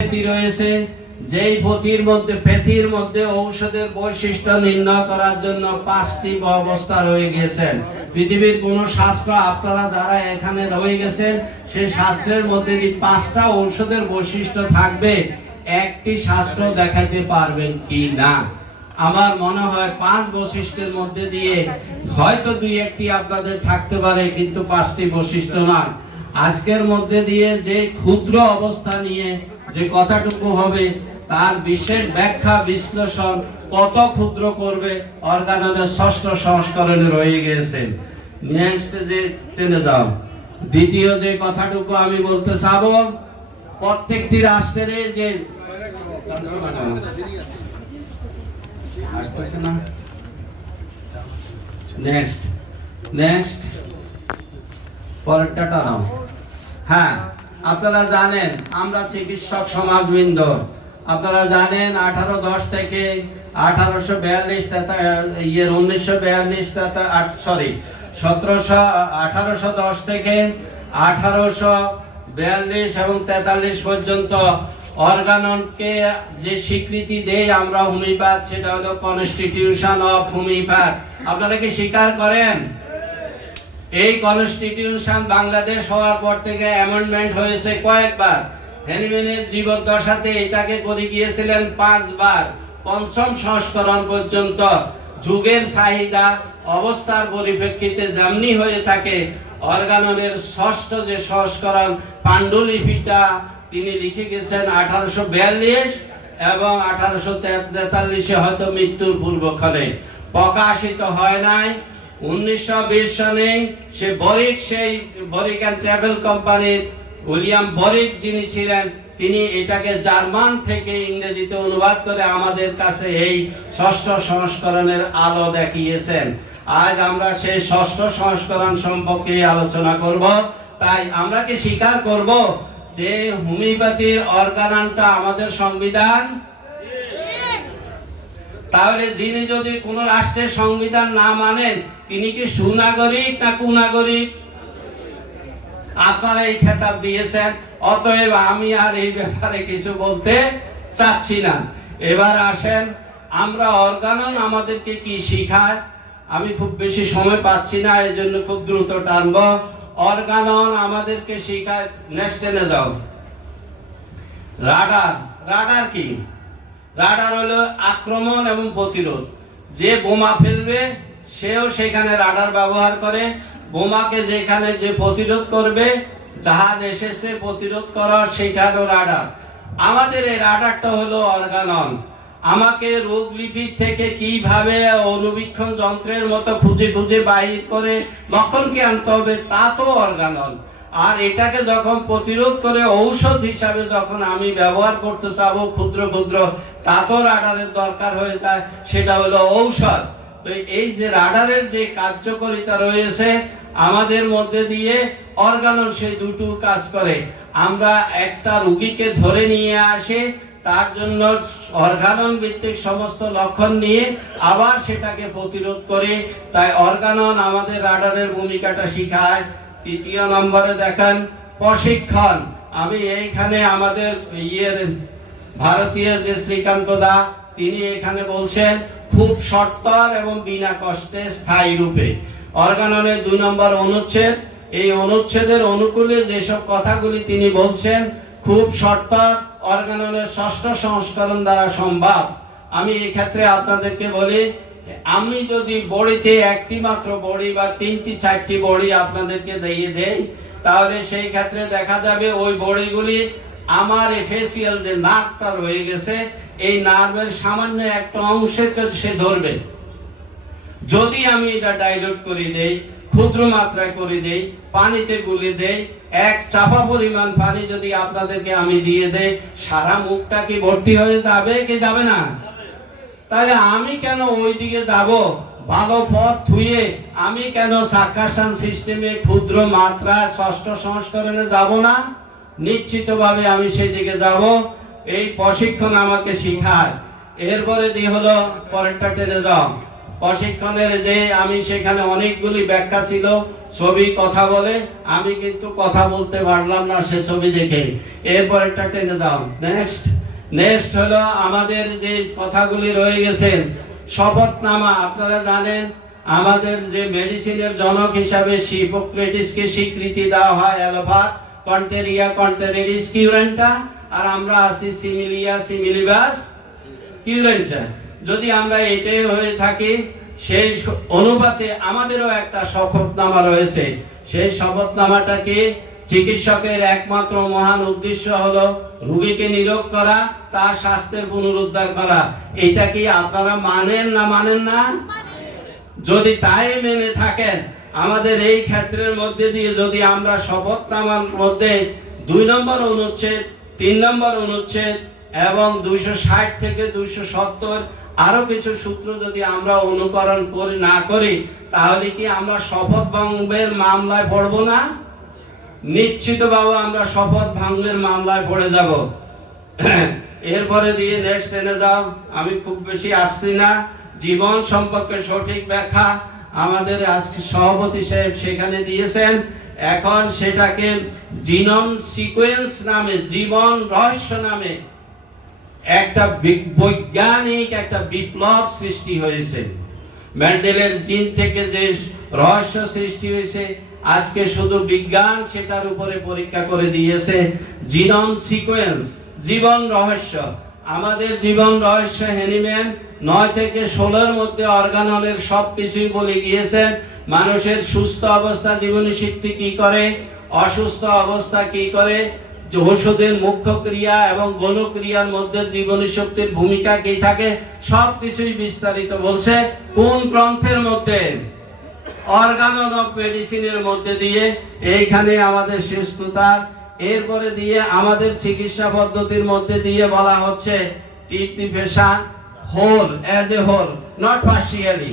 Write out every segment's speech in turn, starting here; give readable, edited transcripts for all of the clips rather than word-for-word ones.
পদ্ধতি রয়েছে, যেই পদ্ধতির মধ্যে ঔষধের বৈশিষ্ট্য নির্ণয় করার জন্য 5টি অবস্থা রয়ে গেছেন। পৃথিবীর কোন শাস্ত্র, আপনারা যারা এখানে রয়ে গেছেন, সেই শাস্ত্রের মধ্যে যে 5টা ঔষধের বৈশিষ্ট্য থাকবে, একটি শাস্ত্র দেখাতে পারবেন কি না? আমার মনে হয় 5 বৈশিষ্ট্যের মধ্যে দিয়ে হয়তো 2-1টি আপনাদের থাকতে পারে, কিন্তু 5টি বৈশিষ্ট্য নয়। আজকের মধ্যে দিয়ে যে ক্ষুদ্র অবস্থা নিয়ে যে কথাটুকু হবে, তার বিশেষ ব্যাখ্যা বিশ্লেষণ কত ক্ষুদ্র করবে অর্গাননের 6ষ্ঠ সংস্করণে রয়ে গেছে। নেক্সট যে টেনে যাও, দ্বিতীয় যে কথাটুকু আমি বলতে চাবো, প্রত্যেকটি রাষ্ট্রের যে নেক্সট পরেরটা নাও। হ্যাঁ, আপনারা জানেন, আমরা চিকিৎসক সমাজবৃন্দ, আপনারা জানেন 1810 থেকে 1842 1810 থেকে 1842 এবং 43 পর্যন্ত অর্গাননকে যে স্বীকৃতি দেয় আমরা হোমিওপ্যাথ, সেটা হলো কনস্টিটিউশন অফ হোমিওপ্যাথ। আপনারা কি স্বীকার করেন? এই কনস্টিটিউশন বাংলাদেশ হওয়ার পর থেকে অ্যামেন্ডমেন্ট হয়েছে কয়েকবার। হেনিম্যানের জীবদ্দশাতে এটাকে করে গিয়েছিলেন 5 বার। 5ম সংস্করণ পর্যন্ত যুগের চাহিদা অবস্থার পরিপ্রেক্ষিতে যেমনি হয়ে থাকে, অর্গাননের 6ষ্ঠ যে সংস্করণ পাণ্ডুলিপিটা তিনি লিখে গেছেন 1842 এবং 1843 হয়তো মৃত্যুর পূর্বক্ষণে, প্রকাশিত হয় নাই। 1920 সনে সে বরিক অ্যান্ড ট্রাভেল কোম্পানির উইলিয়াম বরিক যিনি ছিলেন, তিনি এটাকে জার্মান থেকে ইংরেজিতে অনুবাদ করে আমাদের কাছে এই 6ষ্ঠ সংস্করণের আলো দেখিয়েছেন। আজ আমরা সেই 6ষ্ঠ সংস্করণ সম্পর্কে আলোচনা করব। তাই আমরা কি স্বীকার করব যে হোমিওপ্যাথির অর্গাননটা আমাদের সংবিধান? তাহলে যিনি যদি কোন রাষ্ট্রের সংবিধান না মানেন, তিনি কি সুনাগরিক না কুনাগরিক? আপনারা এই খেতাব দিয়েছেন, অতএব আমি আর এই ব্যাপারে কিছু বলতে চাচ্ছি না। এবার আসেন, আমরা অর্গানন আমাদেরকে কি শিখায়। আমি খুব বেশি সময় পাচ্ছি না, এই জন্য খুব দ্রুত টানবো। অর্গানন আমাদেরকে শিখায়, নেক্সট টেনে যাও, রাডার কি? রাডার হলো আক্রমণ এবং প্রতিরোধ। যে বোমা ফেলবে সেও সেখানে রাডার ব্যবহার করে। বোমাকে যেখানে যে প্রতিরোধ করবে, জাহাজ এসেছে প্রতিরোধ করার, সেটারও রাডার। আমাদের এই রাডারটা হলো অর্গানন। আমাকে রোগলিপি থেকে কিভাবে অনুবীক্ষণ যন্ত্রের মতো খুঁজে খুঁজে বাহির করে লক্ষণকে আনতে হবে, তা তো অর্গানন। আর এটাকে যখন প্রতিরোধ করে ঔষধ হিসাবে যখন আমি ব্যবহার করতে চাবো ক্ষুদ্র ক্ষুদ্র, তা তো রাডারের দরকার হয়ে যায়, সেটা হলো ঔষধ। তো এই যে রাডারের যে কার্যকারিতা রয়েছে আমাদের মধ্যে দিয়ে, অর্গানন সেই দুটো কাজ করে। আমরা একটা রোগীকে ধরে নিয়ে আসে, তার জন্য অর্গানন ভিত্তিক সমস্ত লক্ষণ নিয়ে আবার সেটাকে প্রতিরোধ করে। তাই অর্গানন আমাদের রাডারের ভূমিকাটা শিখায়। 3য় নম্বরে দেখেন প্রশিক্ষণ। আমি এইখানে আমাদের ভারতীয় যে শ্রীকান্ত দা, তিনি এখানে বলছেন খুব সত্তর এবং বিনা কষ্টে স্থায়ী রূপে। অর্গাননের 2 নম্বর অনুচ্ছেদ, এই অনুচ্ছেদের অনুকূলে যেসব কথাগুলি তিনি বলছেন, খুব সত্তর অর্গাননের 6ষ্ঠ সংস্করণ দ্বারা সম্ভব। আমি এই ক্ষেত্রে আপনাদেরকে বলি, আমি যদি বড়িতে একটি মাত্র বড়ি বা 3-4টি বড়ি আপনাদেরকে দিয়ে দেই, তাহলে সেই ক্ষেত্রে দেখা যাবে ওই বড়িগুলি আমার ফেসিয়াল যে নাকটা রয়ে গেছে, এই নার্ভের সামান্য একটা অংশকে সে ধরবে। যদি আমি এটা ডাইলুট করে দেই, ক্ষুদ্র মাত্রায় করে দেই, পানিতে গুলে দেই, 1 চাপা পরিমাণ পানি যদি আপনাদেরকে আমি দিয়ে দেই, সারা মুখটা কি ভর্তি হয়ে যাবে কি যাবে না? তাহলে আমি কেন ওই দিকে যাব? ভালো পথ থুয়ে আমি কেন সার্কাশন সিস্টেমে ক্ষুদ্র মাত্রা 6ষ্ঠ সংস্করণে যাব না? নিশ্চিতভাবে আমি সেই দিকে যাব। এই প্রশিক্ষণ আমাকে শিখায়। এরপরে দিয়ে হলো, পরেরটা টেনে যাও, প্রশিক্ষণের যে আমি সেখানে অনেকগুলি ব্যাখ্যা ছিল, ছবি কথা বলে, আমি কিন্তু কথা বলতে পারলাম না সে ছবি দেখে। এরপর একটা টেনে যাও। নেক্সট হলো আমাদের যে কথাগুলি রয়ে গেছে, শপথনামা। আপনারা জানেন আমাদের যে মেডিসিনের জনক হিসাবে হিপোক্রেটিসকে স্বীকৃতি দেওয়া হয় অ্যালোপ্যাথ, কন্টেরিয়া কন্টেরিস কিউরেন্টা, আর আমরা আছি সিমিলিয়া সিমিলিবাস কিউরেন্টা। যদি আমরা এটাই হয়ে থাকি, সেই অনুপাতে আমাদেরও একটা শপথনামা রয়েছে। সেই শপথনামাটাকে চিকিৎসকের একমাত্র মহান উদ্দেশ্য হলো রোগীকে নিরোগ করা, তার স্বাস্থ্যের পুনরুদ্ধার করা। এটা কি আপনারা মানেন না মানেন না? যদি তাই মেনে থাকেন, আমাদের এই ক্ষেত্রের মধ্যে দিয়ে যদি আমরা শপথনামার মধ্যে 2 নম্বর অনুচ্ছেদ, 3 নম্বর অনুচ্ছেদ এবং 260 থেকে 270 আরো কিছু সূত্র যদি আমরা অনুকরণ করি না করি, তাহলে কি আমরা শপথ ভঙ্গের মামলায় পড়ব না? নিশ্চিতভাবে আমরা শপথ ভঙ্গের মামলায় পড়ে যাব। এরপরে দিয়ে নেক্সট এনে যাও। আমি খুব বেশি আসছি না। জীবন সম্পর্কে সঠিক ব্যাখ্যা আমাদের আজকে সভাপতি সাহেব সেখানে দিয়েছেন। এখন সেটাকে জিনোম সিকোয়েন্স নামে, জীবন রহস্য নামে একটা বৈজ্ঞানিক একটা বিপ্লব সৃষ্টি হয়েছে। মেন্ডেলের জিন থেকে যে রহস্য সৃষ্টি হয়েছে, আজকে শুধু বিজ্ঞান সেটার উপরে পরীক্ষা করে দিয়েছে। জিনোম সিকোয়েন্স, জীবন রহস্য। আমাদের জীবন রহস্য হ্যানিম্যান 9 থেকে 16-র মধ্যে অর্গানলের সবকিছুই বলে গিয়েছেন। মানুষের সুস্থ অবস্থা জীবনী শক্তি কি করে, অসুস্থ অবস্থা কি করে, ওষুধের মুখ্য ক্রিয়া এবং গৌণ ক্রিয়ার মধ্যে জীবনী শক্তির ভূমিকা কি থাকে, সবকিছুই বিস্তারিত বলছে। কোন গ্রন্থের মধ্যে? অর্গানল অফ মেডিসিনের মধ্যে দিয়ে। এইখানে আমাদের সুস্থতার, এরপরে দিয়ে আমাদের চিকিৎসা পদ্ধতির মধ্যে দিয়ে বলা হচ্ছে treat the patient whole as a whole, not partially.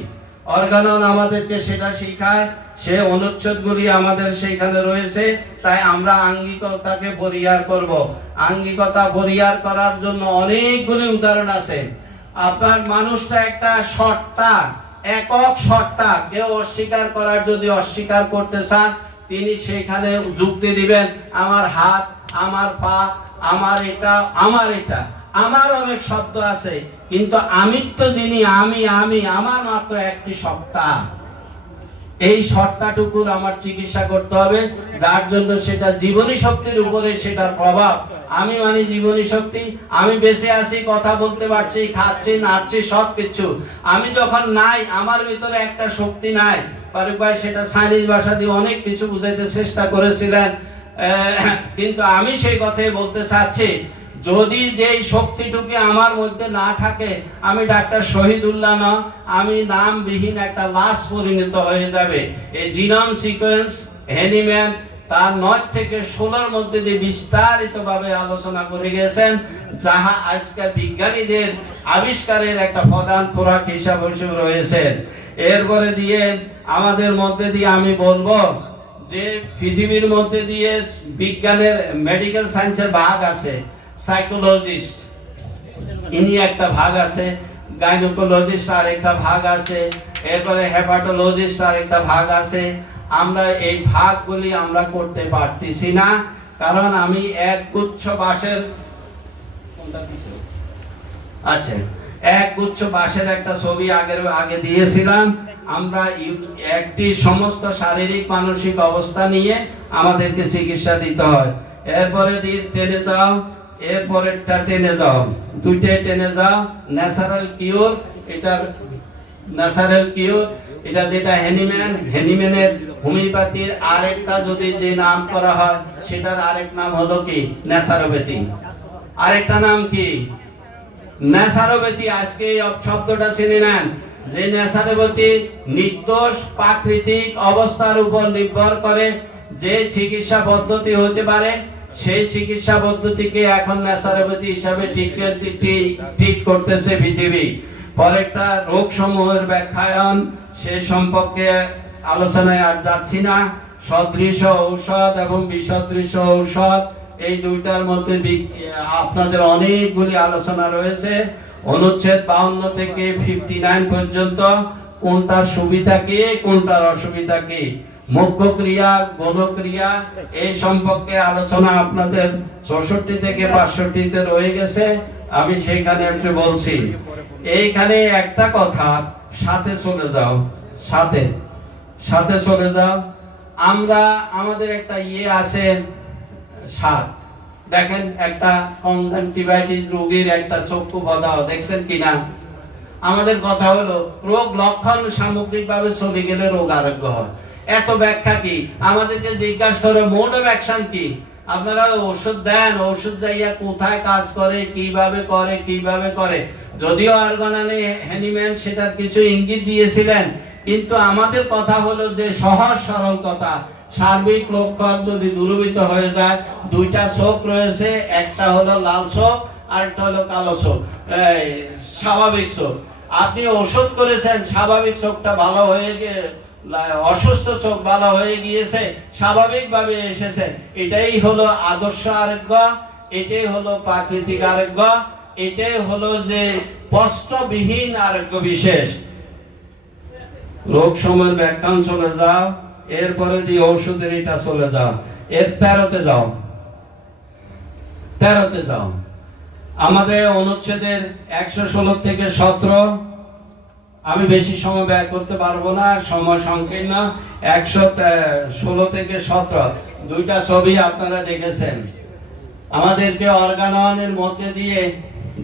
অর্গানল আমাদেরকে সেটা শেখায়, সে অনুচ্ছেদগুলি আমাদের সেইখানে রয়েছে। তাই আমরা আঙ্গিকতাকে পরিহার করব। আঙ্গিকতা পরিহার করার জন্য অনেকগুলি উদাহরণ আছে। আপনার মানুষটা একটা সত্তা, একক সত্তা। কেউ অস্বীকার করার, যদি অস্বীকার করতে চান, তিনি সেখানে যুক্তি দিবেন, আমার হাত, আমার পা, আমার এটা, আমার এটা। আমার অনেক শব্দ আছে, কিন্তু আমিত্ব যিনি, আমি আমি আমার মাত্র একটি সত্তা। এই সত্তাটুকুর আমার চিকিৎসা করতে হবে, যার জন্য সেটা জীবনী শক্তির উপরে সেটার প্রভাব। আমি মানে জীবনী শক্তি, আমি বেঁচে আছি, কথা বলতে পারছি, খাচ্ছি, নাচছি, সবকিছু। আমি যখন নাই, আমার ভিতরে একটা শক্তি নাই। ফারুক ভাই সেটা চাইনিজ ভাষা দিয়ে অনেক কিছু বুঝাইতে চেষ্টা করেছিলেন, কিন্তু আমি সেই কথাই বলতে চাচ্ছি, যদি যেই শক্তিটুকু আমার মধ্যে না থাকে, আমি ডাক্তার শহীদুল্লাহ না, আমি নামবিহীন একটা লাশ পরিণত হয়ে যাবে। এই জিনোম সিকোয়েন্স হ্যানিম্যান তার 9 থেকে 16-র মধ্যে দিয়ে বিস্তারিতভাবে আলোচনা করে গেছেন, যাহা আজকে বিজ্ঞানীদের আবিষ্কারের একটা প্রধান খোরাক হিসাবে রয়েছে। এরপরে দিয়ে আমাদের মধ্যে দিয়ে আমি বলবো যে পৃথিবীর মধ্যে দিয়ে বিজ্ঞানের মেডিকেল সায়েন্সের ভাগ আছে। সাইকোলজিস্ট ইনি একটা ভাগ আছে, গাইনোকোলজিস্ট আর একটা ভাগ আছে, এরপরে হেপাটোলজিস্ট আর একটা ভাগ আছে। আমরা এই ভাগগুলি আমরা করতে পারতেছি না, কারণ আমি একগুচ্ছ বাঁশের একগুচ্ছ বাঁশের একটা ছবি আগে দিয়েছিলাম। আমরা একটি সমস্ত শারীরিক মানসিক অবস্থা নিয়ে আমাদেরকে চিকিৎসা দিতে হয়। এরপরে টেনে যাও, এরপরেরটা টেনে যাও, দুইটাই টেনে যাও। ন্যাচারাল কিউর, এটার ন্যাচারাল কিউর, এটা যেটা হ্যানিম্যানের হোমিওপ্যাথির আরেকটা যদি যে নাম করা হয়, সেটার আরেক নাম হলো কি? ন্যাচারোপ্যাথি। আরেকটা নাম কি? ন্যাচারোপ্যাথি। আজকে এই শব্দটা চিনে নেন যে ন্যাচারোপ্যাথি নির্দোষ প্রাকৃতিক অবস্থার উপর নির্ভর করে যে চিকিৎসা পদ্ধতি হতে পারে, সেই চিকিৎসা পদ্ধতিকে এখন ন্যাচারোপ্যাথি হিসাবে ঠিক করতেছে পৃথিবী। পরেরটা রোগ সমূহের ব্যাখ্যায়ন, সে সম্পর্কে আলোচনায় আর যাচ্ছি না। সদৃশ ঔষধ এবং বিসদৃশ ঔষধ, এই দুইটার মধ্যে আপনাদের অনেকগুলি আলোচনা রয়েছে। অনুচ্ছেদ 52 থেকে 59 পর্যন্ত কোনটার সুবিধা কি, কোনটার অসুবিধা কি, মুখ্য ক্রিয়া, গৌণক্রিয়া, এই সম্পর্কে আলোচনা আপনাদের 64 থেকে 65তে রয়ে গেছে। আমি সেইখানে একটু বলছি। এইখানে একটা কথা, সাথে চলে যাও, সাথে সাথে চলে যাও। আমরা আমাদের একটা আছে, সাত। দেখেন একটা কনজাংটিভাইটিস রোগীর একটা চক্ষু বাধা, দেখছেন কিনা? আমাদের কথা হলো রোগ লক্ষণ সামগ্রিকভাবে চলে গেলে রোগ আরোগ্য হয়। এত ব্যাখ্যা কি? আমাদেরকে জিজ্ঞাসা করে মোড অফ অ্যাকশন কি? আপনারা ওষুধ দেন, ওষুধ যাইয়া কোথায় কাজ করে, কিভাবে করে। যদিও অর্গানানে হ্যানিম্যান সেটার কিছু ইঙ্গিত দিয়েছিলেন, কিন্তু আমাদের কথা হলো যে সহজ সরল কথা। সার্বিক লক্ষণ যদি দূরীভূত হয়ে যায়, দুইটা চোখ রয়েছে, একটা হলো লাল চোখ আর একটা হলো কালো চোখ, স্বাভাবিক চোখ। আপনি ওষুধ করেছেন, স্বাভাবিক চোখটা ভালো হয়ে গিয়ে অসুস্থ চোখ ভালো হয়ে গিয়েছে, স্বাভাবিকভাবে এসেছে। এটাই হলো আদর্শ আরোগ্য, এটাই হলো প্রাকৃতিক আরোগ্য, এটাই হলো যে প্রশ্নবিহীন আরোগ্য বিশেষ। রোগ সময়ের ব্যাখ্যা চলে যাও, এরপরে দিয়ে ঔষধের এটা চলে যাও, এর 13তে যাও, 13তে যাও। আমাদের অনুচ্ছেদের 116 থেকে 17, আমি বেশি সময় ব্যয় করতে পারবো না, সময় সংকীর্ণ। 116 থেকে 17 দুইটা ছবি আপনারা দেখেছেন। আমাদেরকে অর্গাননের মধ্যে দিয়ে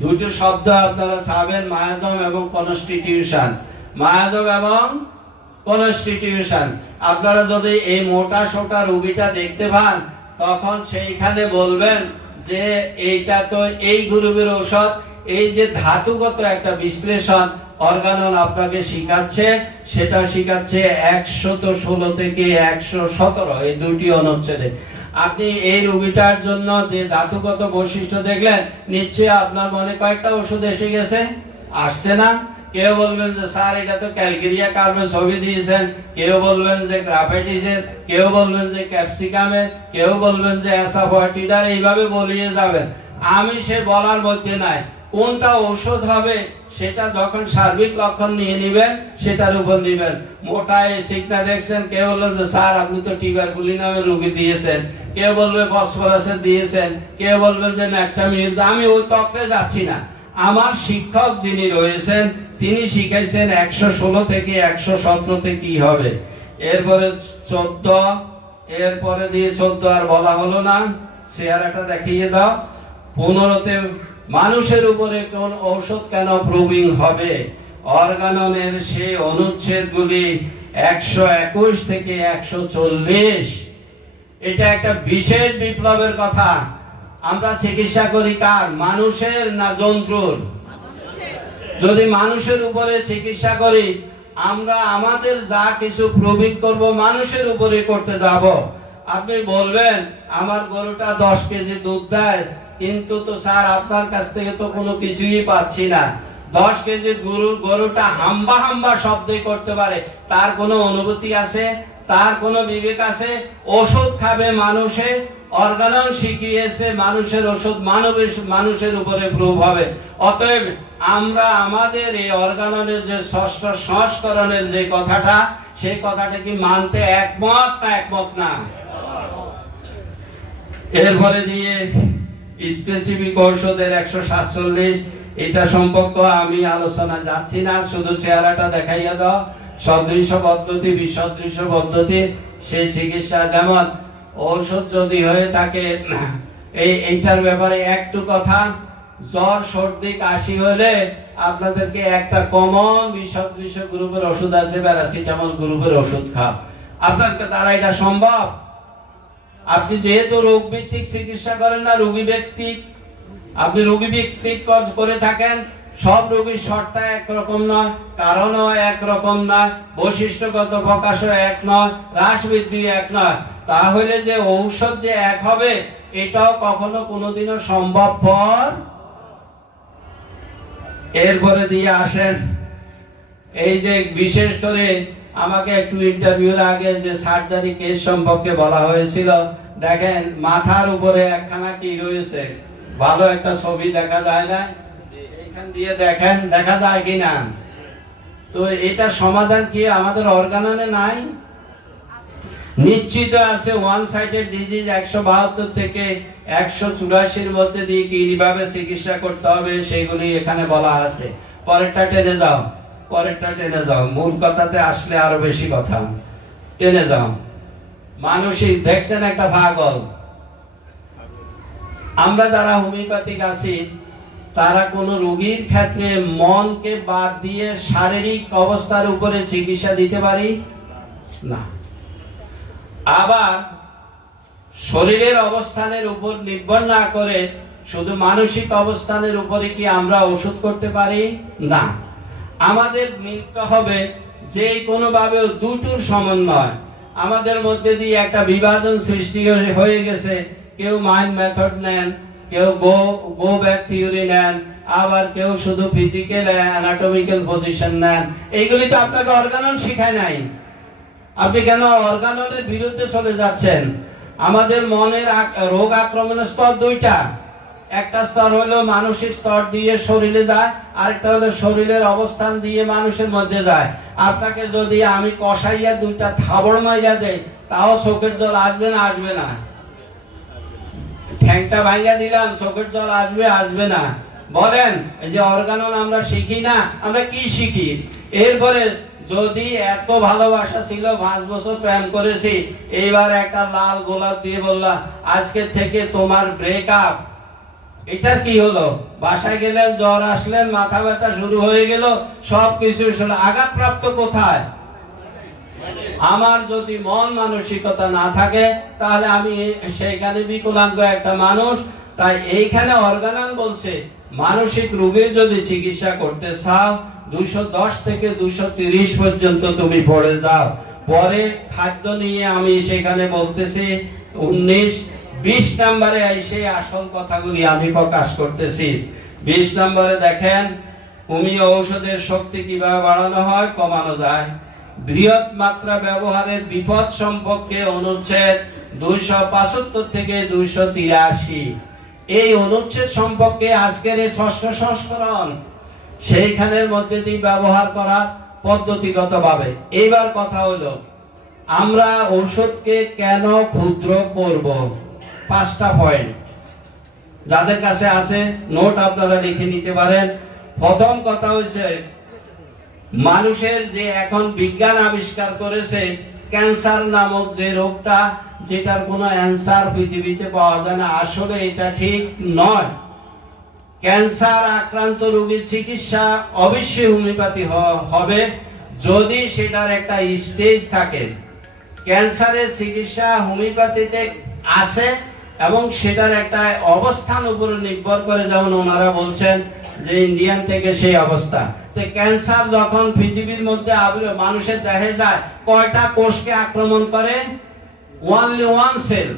দুটো শব্দ আপনারা ছাবেন, মায়াজম এবং কনস্টিটিউশন। মায়াজম এবং কনস্টিটিউশন। আপনারা যদি এই মোটা সোটা রোগীটা দেখতে পান, তখন সেইখানে বলবেন যে এইটা তো এই গ্রুপের ঔষধ। এই যে ধাতুগত একটা বিশ্লেষণ অর্গানন আপনাকে শিখাচ্ছে, সেটা শিখাচ্ছে 116 থেকে 117 এই দুটি অনুচ্ছেদে। আপনি এই রোগীটার জন্য যে ধাতুগত বৈশিষ্ট্য দেখলেন, নিশ্চয়ই আপনার মনে কয়েকটা ওষুধ এসে গেছে, আসছে না? কেউ বলবেন যে স্যার এটা তো ক্যালকেরিয়া কার্বের ছবি দিয়েছেন, কেউ বলবেন যে গ্রাফাইটিসের, কেউ বলবেন যে ক্যাপসিকামের, কেউ বলবেন যে অ্যাসাফোয়েটিডার, এইভাবে বলিয়ে যাবেন। আমি সে বলার মধ্যে নাই। কোনটা ঔষধ হবে সেটা যখন সার্বিক লক্ষণ নিয়ে নেবেন, সেটার উপর নেবেন। মোটা এসিডটা দেখছেন, কেউ বলবেন যে স্যার আপনি তো টিউবারকুলি নামের রোগী দিয়েছেন, কেউ বলবে ফসফরাসের দিয়েছেন, কেউ বলবেন যে ন্যাকটামির। আমি ওই তত্ত্বে যাচ্ছি না। আমার শিক্ষক যিনি রয়েছেন, তিনি শিখাইছেন 116 থেকে 117তে কি হবে। এরপরে 14, এরপরে দিয়ে 14 আর বলা হলো না, চেহারাটা দেখিয়ে দাও। 15তে মানুষের উপরে কোন ঔষধ কেন প্রুভিং হবে। অর্গাননের সেই অনুচ্ছেদগুলি 121 থেকে 140। এটা একটা বিশেষ বিপ্লবের কথা। আমরা চিকিৎসা করি কার? মানুষের না জন্তুর? যদি মানুষের উপরে চিকিৎসা করি, আমরা আমাদের যা কিছু প্রুভিং করব মানুষের উপরে করতে যাব। আপনি বলবেন আমার গরুটা 10 কেজি দুধ দেয়, কিন্তু তো স্যার আপনার কাছ থেকে তো কোনো কিছুই পাচ্ছি না। 10 কেজি গরুটা হাম্বা হাম্বা শব্দই করতে পারে, তার কোনো অনুভূতি আছে? তার কোনো বিবেক আছে? ওষুধ খাবে মানুষে, অর্গানন শিখিয়েছে মানুষের ওষুধ মানুষের উপরে প্রুভ হবে। অতএব আমরা আমাদের এই অর্গাননের যে ষষ্ঠ সংস্করণের যে কথাটা, সেই কথাটা কি মানতে একমত না একমত না? এরপরে দিয়ে স্পেসিফিক ঔষধের 147, এটা সম্পর্কে আমি আলোচনা যাচ্ছি না, শুধু চেহারাটা দেখাইয়া দাও। সদৃশ্য পদ্ধতি, বিসদৃশ্য পদ্ধতি, সেই চিকিৎসা। যেমন ঔষধ যদি হয়ে থাকে, এইটার ব্যাপারে একটু কথা। জ্বর সর্দি কাশি হলে আপনাদেরকে একটা কমন বিসদৃশ্য গ্রুপের ওষুধ আছে, প্যারাসিটামল গ্রুপের ওষুধ খাও। আপনার দ্বারা এটা সম্ভব? আপনি যেহেতু রোগ ভিত্তিক চিকিৎসা করেন না, রোগী ভিত্তিক, আপনি রোগী ভিত্তিক করে থাকেন। সব রোগীর শর্তা একরকম নয়, কারণও একরকম নয়, বৈশিষ্ট্যগত প্রকাশও এক নয়, হ্রাস বৃদ্ধি এক নয়। তাহলে যে ঔষধ যে এক হবে, এটাও কখনো কোনোদিনও সম্ভবপর। এরপরে দিয়ে আসেন এই যে বিশেষ করে আমাকে একটু ইন্টারভিউর আগে যে সার্জারি কেস সম্পর্কে বলা হয়েছিল, দেখেন মাথার উপরে একখানা কি রয়েছে, ভালো একটা ছবি দেখা যায় না? এইখান দিয়ে দেখেন, দেখা যায় কিনা? তো এটা সমাধান কি আমাদের অর্গাননে নাই? নিশ্চিত আছে ওয়ান সাইডেড ডিজিজ 172 থেকে 184 এর মধ্যে দিয়ে কিভাবে চিকিৎসা করতে হবে সেগুলি এখানে বলা আছে। পরেরটা টেনে যাও, পরেরটা টেনে যাও, মূল কথাতে আসলে আরো বেশি কথা। টেনে যাও। মানসিক দেখছেন একটা পাগল। আমরা যারা হোমিওপ্যাথিক আছি তারা কোন রোগীর ক্ষেত্রে মনকে বাদ দিয়ে শারীরিক অবস্থার উপরে চিকিৎসা দিতে পারি না। আবার শরীরের অবস্থানের উপর নির্ভর না করে শুধু মানসিক অবস্থানের উপরে কি আমরা ওষুধ করতে পারি না। আমাদের মিলতে হবে যে কোনো ভাবে দুটোর সমন্বয়। আমাদের মধ্যে দিয়ে একটা বিভাজন সৃষ্টি হয়ে গেছে। কেউ মাইন্ড মেথড নেন, কেউ গো ব্যাক থিওরি নেন, আবার কেউ শুধু ফিজিক্যাল অ্যানাটমিক্যাল পজিশন নেন। এইগুলি তো আপনাকে অর্গানন শিখায় নাই। আপনি কেন অর্গাননের বিরুদ্ধে চলে যাচ্ছেন? আমাদের মনের রোগ আক্রমণের স্তর দুইটা। একটা স্তর হলো মানসিক স্তর দিয়ে শরীরে যায়, আরেকটা হলো শরীরের অবস্থান দিয়ে মানুষের মধ্যে যায়। আপনাকে যদি আমি কষাইয়া দুইটা থাবড় মাইয়া দেই তাও চোখের জল আসবে না? আসবে না। ঠ্যাংটা ভাঙিয়া দিলাম, চোখের জল আসবে? আসবে না। বলেন, এই যে অর্গানন আমরা শিখি না, আমরা কি শিখি? এরপরে যদি এত ভালোবাসা ছিল, 5 বছর প্রেম করেছি, এইবার একটা লাল গোলাপ দিয়ে বললাম আজকে থেকে তোমার ব্রেকআপ, এটার কি হলো? বাসায় গেলেন, জ্বর আসলেন, মাথা ব্যথা শুরু হয়ে গেল, সবকিছু আঘাতপ্রাপ্ত কোথায়? আমার যদি মন মানসিকতা না থাকে তাহলে আমি সেইখানে বিকলাঙ্গ একটা মানুষ। তাই এইখানে অর্গানন বলছে মানসিক রোগের যদি চিকিৎসা করতে চাও 210 থেকে 230 পর্যন্ত তুমি পড়ে যাও। পরে খাদ্য নিয়ে আমি সেখানে বলতেছি 19-20 নম্বরে এসে আসল কথাগুলি আমি প্রকাশ করতেছি। 20 নম্বরে দেখেন হোমিও ঔষধের শক্তি কিভাবে বাড়ানো হয়, কমানো যায়। বৃহৎ মাত্রা ব্যবহারের বিপদ সম্পর্কে অনুচ্ছেদ 275 থেকে 283। এই অনুচ্ছেদ সম্পর্কে আজকের এই 6ষ্ঠ সংস্করণ সেইখানের মধ্যে দিয়ে ব্যবহার করার পদ্ধতিগতভাবে। এইবার কথা হলো আমরা ঔষধকে কেন ক্ষুদ্র করব? 5টা পয়েন্ট। যাদের কাছে আছে নোট আপনারা লিখে নিতে পারেন। প্রথম কথা হচ্ছে মানুষের যে এখন বিজ্ঞান আবিষ্কার করেছে ক্যান্সার নামক যে রোগটা, যেটার কোনো অ্যান্সার পৃথিবীতে পাওয়া যায় না, আসলে এটা ঠিক নয়। ক্যান্সার আক্রান্ত রোগীর চিকিৎসা অবশ্যই হোমিওপ্যাথি হবে যদি সেটার একটা স্টেজ থাকে। ক্যান্সারের চিকিৎসা হোমিওপ্যাথিতে আছে এবং সেটার একটা অবস্থান উপরে নির্ভর করে, যেমন ওনারা বলছেন যে ইন্ডিয়ান থেকে সেই অবস্থা। তো ক্যান্সার যখন পৃথিবীর মধ্যে মানুষের দেহে যায়, কয়টা কোষকে আক্রমণ করে? Only one cell.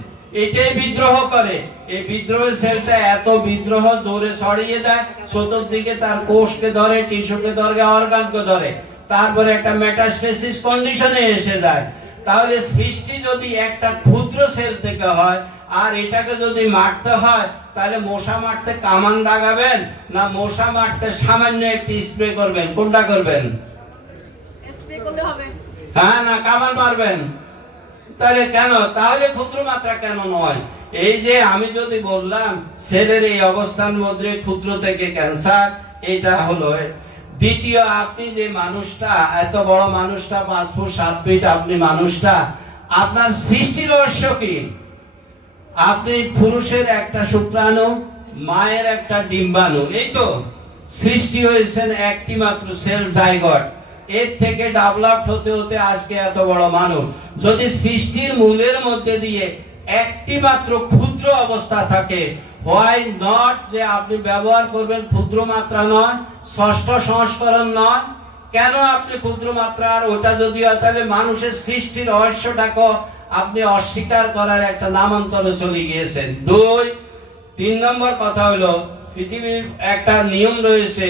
এটাই বিদ্রোহ করে। এই বিদ্রোহের সেলটা এত বিদ্রোহ জোরে ছড়িয়ে দেয়, চতুর্দিকে তার কোষকে ধরে, টিস্যুকে ধরে, অর্গানকে ধরে, তারপরে একটা মেটাস্টেসিস কন্ডিশনে এসে যায়। তাহলে সৃষ্টি যদি একটা ক্ষুদ্র সেল থেকে হয় আর এটাকে যদি মারতে হয় তাহলে মশা মারতে কামান দাগাবেন না মশা মারতে সামান্য একটি স্প্রে করবেন? কোনটা করবেন? স্প্রে করলে হবে। হ্যাঁ, না কামান মারবেন? তাহলে কেন? তাহলে ক্ষুদ্র মাত্রা কেন নয়? এই যে আমি যদি বললাম সেলের এই অবস্থান মধ্যে ক্ষুদ্র থেকে ক্যান্সার, এটা হলো। দ্বিতীয়, আপনি যে মানুষটা, এত বড় মানুষটা, 5 ফুট 7 ফিট, আপনি মানুষটা, আপনার সৃষ্টির রহস্য কি? আপনি পুরুষের একটা শুক্রাণু, মায়ের একটা ডিম্বাণু, এই তো সৃষ্টি হয়েছেন একটি মাত্র সেল জাইগট। এর থেকে ডেভেলপ হতে হতে আজকে এত বড় মানুষ। যদি সৃষ্টির মূলের মধ্যে দিয়ে একটি মাত্র ক্ষুদ্র অবস্থা থাকে, হোয়াই নট যে আপনি ব্যবহার করবেন ক্ষুদ্র মাত্রা নয়, 6ষ্ঠ সংস্করণ নয়? কেন আপনি ক্ষুদ্র মাত্রা? আর ওটা যদি হয় তাহলে মানুষের সৃষ্টির রহস্যটাকে আপনি অস্বীকার করার একটা নামান্তরে চলে গিয়েছেন। 3 নম্বর কথা হলো পৃথিবীর একটা নিয়ম রয়েছে,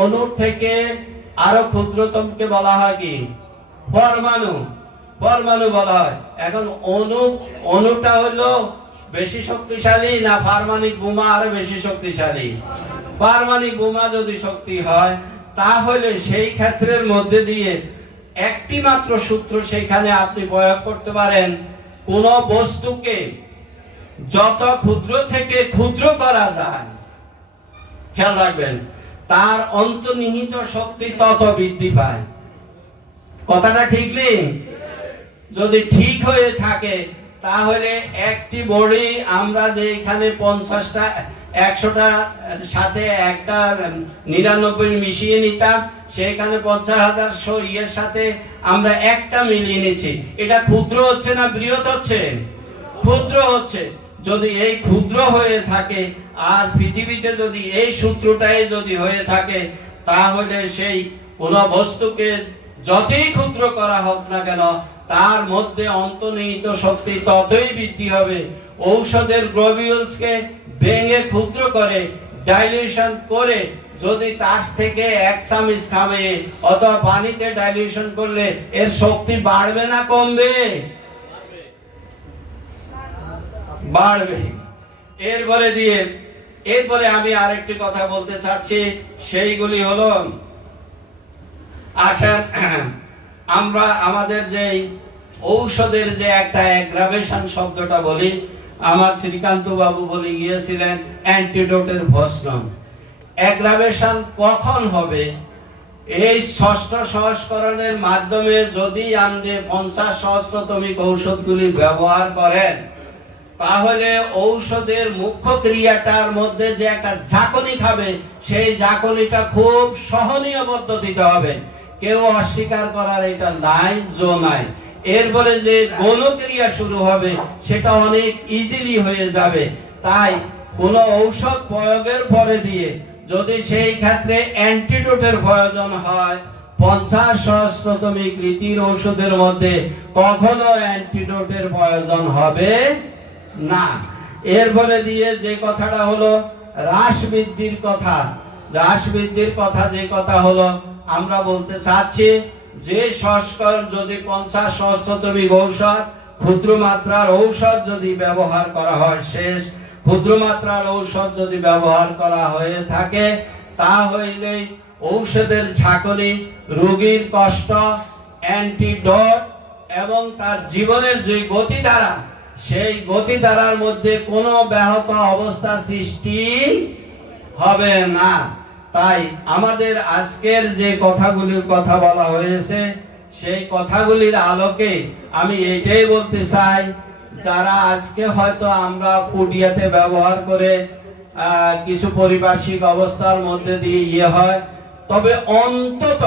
অণুর থেকে আরো ক্ষুদ্রতমকে বলা হয় কি? পরমাণু। পরমাণু বলা হয়। এখন অণুটা হলো বেশি শক্তিশালী না পারমাণবিক বোমা আরো বেশি শক্তিশালী? পারমাণবিক বোমা যদি শক্তি হয় তাহলে সেই ক্ষেত্রের মধ্যে দিয়ে একটি মাত্র সূত্র সেখানে আপনি প্রয়োগ করতে পারেন, কোন বস্তুকে যত ক্ষুদ্র থেকে ক্ষুদ্র করা যায়, খেয়াল রাখবেন, তার অন্তর্নিহিত শক্তি তত বৃদ্ধি পায়। কথাটা ঠিক নেই? যদি ঠিক হয়ে থাকে তাহলে একটি বড়ি আমরা যে এখানে 50টা 100টা সাথে একটা 99 মিশিয়ে নিতাম, সেখানে 50,000 ইয়ের সাথে আমরা একটা মিলিয়ে নিচ্ছি, এটা ক্ষুদ্র হচ্ছে না বৃহৎ হচ্ছে? ক্ষুদ্র হচ্ছে। যদি এই ক্ষুদ্র হয়ে থাকে আর পৃথিবীতে যদি এই সূত্রটাই যদি হয়ে থাকে, তাহলে সেই কোন বস্তুকে যতই ক্ষুদ্র করা হোক না কেন তার মধ্যে অন্তর্নিহিত শক্তি ততই বৃদ্ধি হবে। ঔষধের গ্লোবিউলসকে ভেঙে ক্ষুদ্র করে ডাইলিউশন করে যদি তার থেকে 1 চামচ খাবে অথবা পানিতে ডাইলিউশন করলে এর শক্তি বাড়বে না কমবে? বাড়বে। এরপরে আমি আরেকটি কথা বলতে চাচ্ছি, সেইগুলি হলো, আসেন আমরা আমাদের যে ঔষধের যে একটা অ্যাগ্রাভেশন শব্দটা বলি, আমার শ্রীকান্ত বাবু বলে গিয়েছিলেন অ্যান্টিডোটের ভস্ম। অ্যাগ্রাভেশন কখন হবে? এই 6ষ্ঠ সংস্করণের মাধ্যমে যদি আপনি 50 সহস্রতমিক ঔষধগুলি ব্যবহার করেন, তাহলে ঔষধের মুখ্য ক্রিয়াটার মধ্যে যে একটা ঝাঁকুনি খাবে, সেই ঝাঁকুনিটা খুব সহনীয় পদ্ধতিতে হবে। কেউ অস্বীকার করার এটা নাই, নাই। এরপরে যে গণক্রিয়া শুরু হবে সেটা অনেক ইজিলি হয়ে যাবে। তাই কোন ঔষধ প্রয়োগের পরে দিয়ে যদি সেই ক্ষেত্রে অ্যান্টিডোটের প্রয়োজন হয়, 50 সহস্রতমিক রীতির ঔষধের মধ্যে কখনো অ্যান্টিডোটের প্রয়োজন হবে না। এরপরে দিয়ে যে কথাটা হলো হ্রাস বৃদ্ধির কথা, যে কথা হলো, আমরা বলতে চাচ্ছি যে সংস্করণ যদি 50 সহস্রতমিক ঔষধ, ক্ষুদ্র মাত্রার ঔষধ যদি ব্যবহার করা হয়, শেষ ক্ষুদ্র মাত্রার ঔষধ যদি ব্যবহার করা হয়ে থাকে, তাহলে ঔষধের ঝাঁকুনি, রোগীর কষ্ট, অ্যান্টিডোট এবং তার জীবনের যে গতিধারা, সেই গতিধারার মধ্যে কোনো ব্যাহত অবস্থা সৃষ্টি হবে না। তাই আমাদের আজকের যে কথাগুলির কথা বলা হয়েছে, সেই কথাগুলির আলোকে আমি এটাই বলতে চাই, যারা আজকে হয়তো আমরা পুডিয়াতে ব্যবহার করে কিছু পারিপার্শ্বিক অবস্থার মধ্যে দিয়ে হয়, তবে অন্তত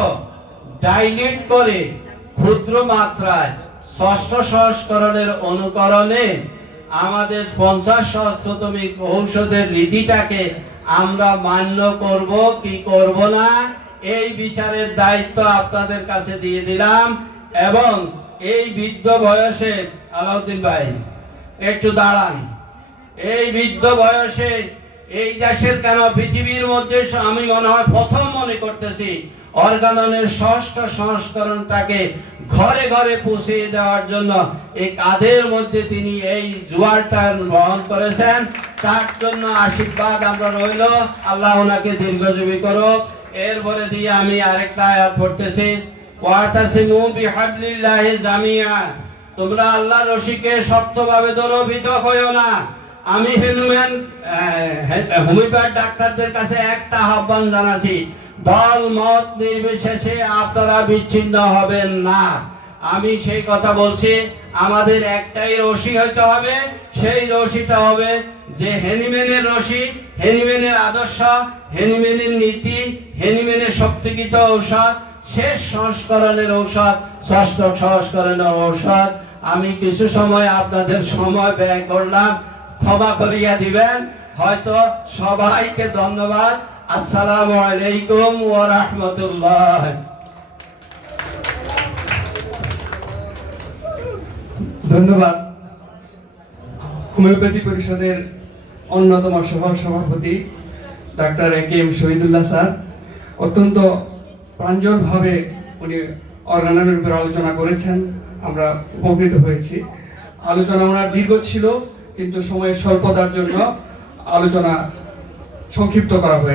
ডাইলেট করে ক্ষুদ্র মাত্রায় 6ষ্ঠ সংস্করণের অনুকরণে আমাদের 50 সহস্রতমিক ঔষধের রীতিটাকে আমরা মান্য করব কি করব না, এই বিচারের দায়িত্ব আপনাদের কাছে দিয়ে দিলাম। এবং এই বৃদ্ধ বয়সে, আলাউদ্দিন ভাই একটু দাঁড়ান, এই বৃদ্ধ বয়সে এই দেশের কেন পৃথিবীর মধ্যে আমি মনে হয় প্রথম মনে করতেছি অর্গাননের 6ষ্ঠ সংস্করণটাকে ঘরে ঘরে পৌঁছে দেওয়ার জন্য এই কাঁধের মধ্যে তিনি এই জুয়ারটা গ্রহণ করেছেন। তার জন্য আশীর্বাদ আমরা রইল, আল্লাহ ওনাকে দীর্ঘজীবী করুক। এরপরে দিয়ে আমি আরেকটা আয়াত পড়তেছি, ওয়াতাসিমু বিহাবলিল্লাহি জামিয়া, তোমরা আল্লাহর রশিকে শক্তভাবে ধরো, পৃথক হইও না। আমি হোমিওপ্যাথ ডাক্তারদের কাছে একটা আহ্বান জানাচ্ছি, দল মত নির্বিশেষে আপনারা বিচ্ছিন্ন হবেন না। আমি সেই কথা বলছি, আমাদের একটাই রশি হইতে হবে, সেই রশিটা হবে যে হেনিম্যানের রশি, হেনিম্যানের আদর্শ, হেনিম্যানের নীতি, হেনিম্যানের শক্তিকৃত ঔষধ, শেষ সংস্করণের ঔষধ, 6ষ্ঠ সংস্করণের ঔষধ। আমি কিছু সময় আপনাদের সময় ব্যয় করলাম, ক্ষমা করিয়া দিবেন। হয়তো সবাইকে ধন্যবাদ। আসসালামু আলাইকুম ওয়া রাহমাতুল্লাহ। ধন্যবাদ হোমিওপ্যাথি পরিষদের অন্যতম সভাপতি ডাক্তার এ.কে.এম. শহীদুল্লাহ স্যার। অত্যন্ত প্রাঞ্জলভাবে উনি অর্গাননের উপর আলোচনা করেছেন, আমরা উপকৃত হয়েছি। আলোচনা ওনার দীর্ঘ ছিল, কিন্তু সময়ের স্বল্পতার জন্য আলোচনা সংক্ষিপ্ত করা হয়েছে।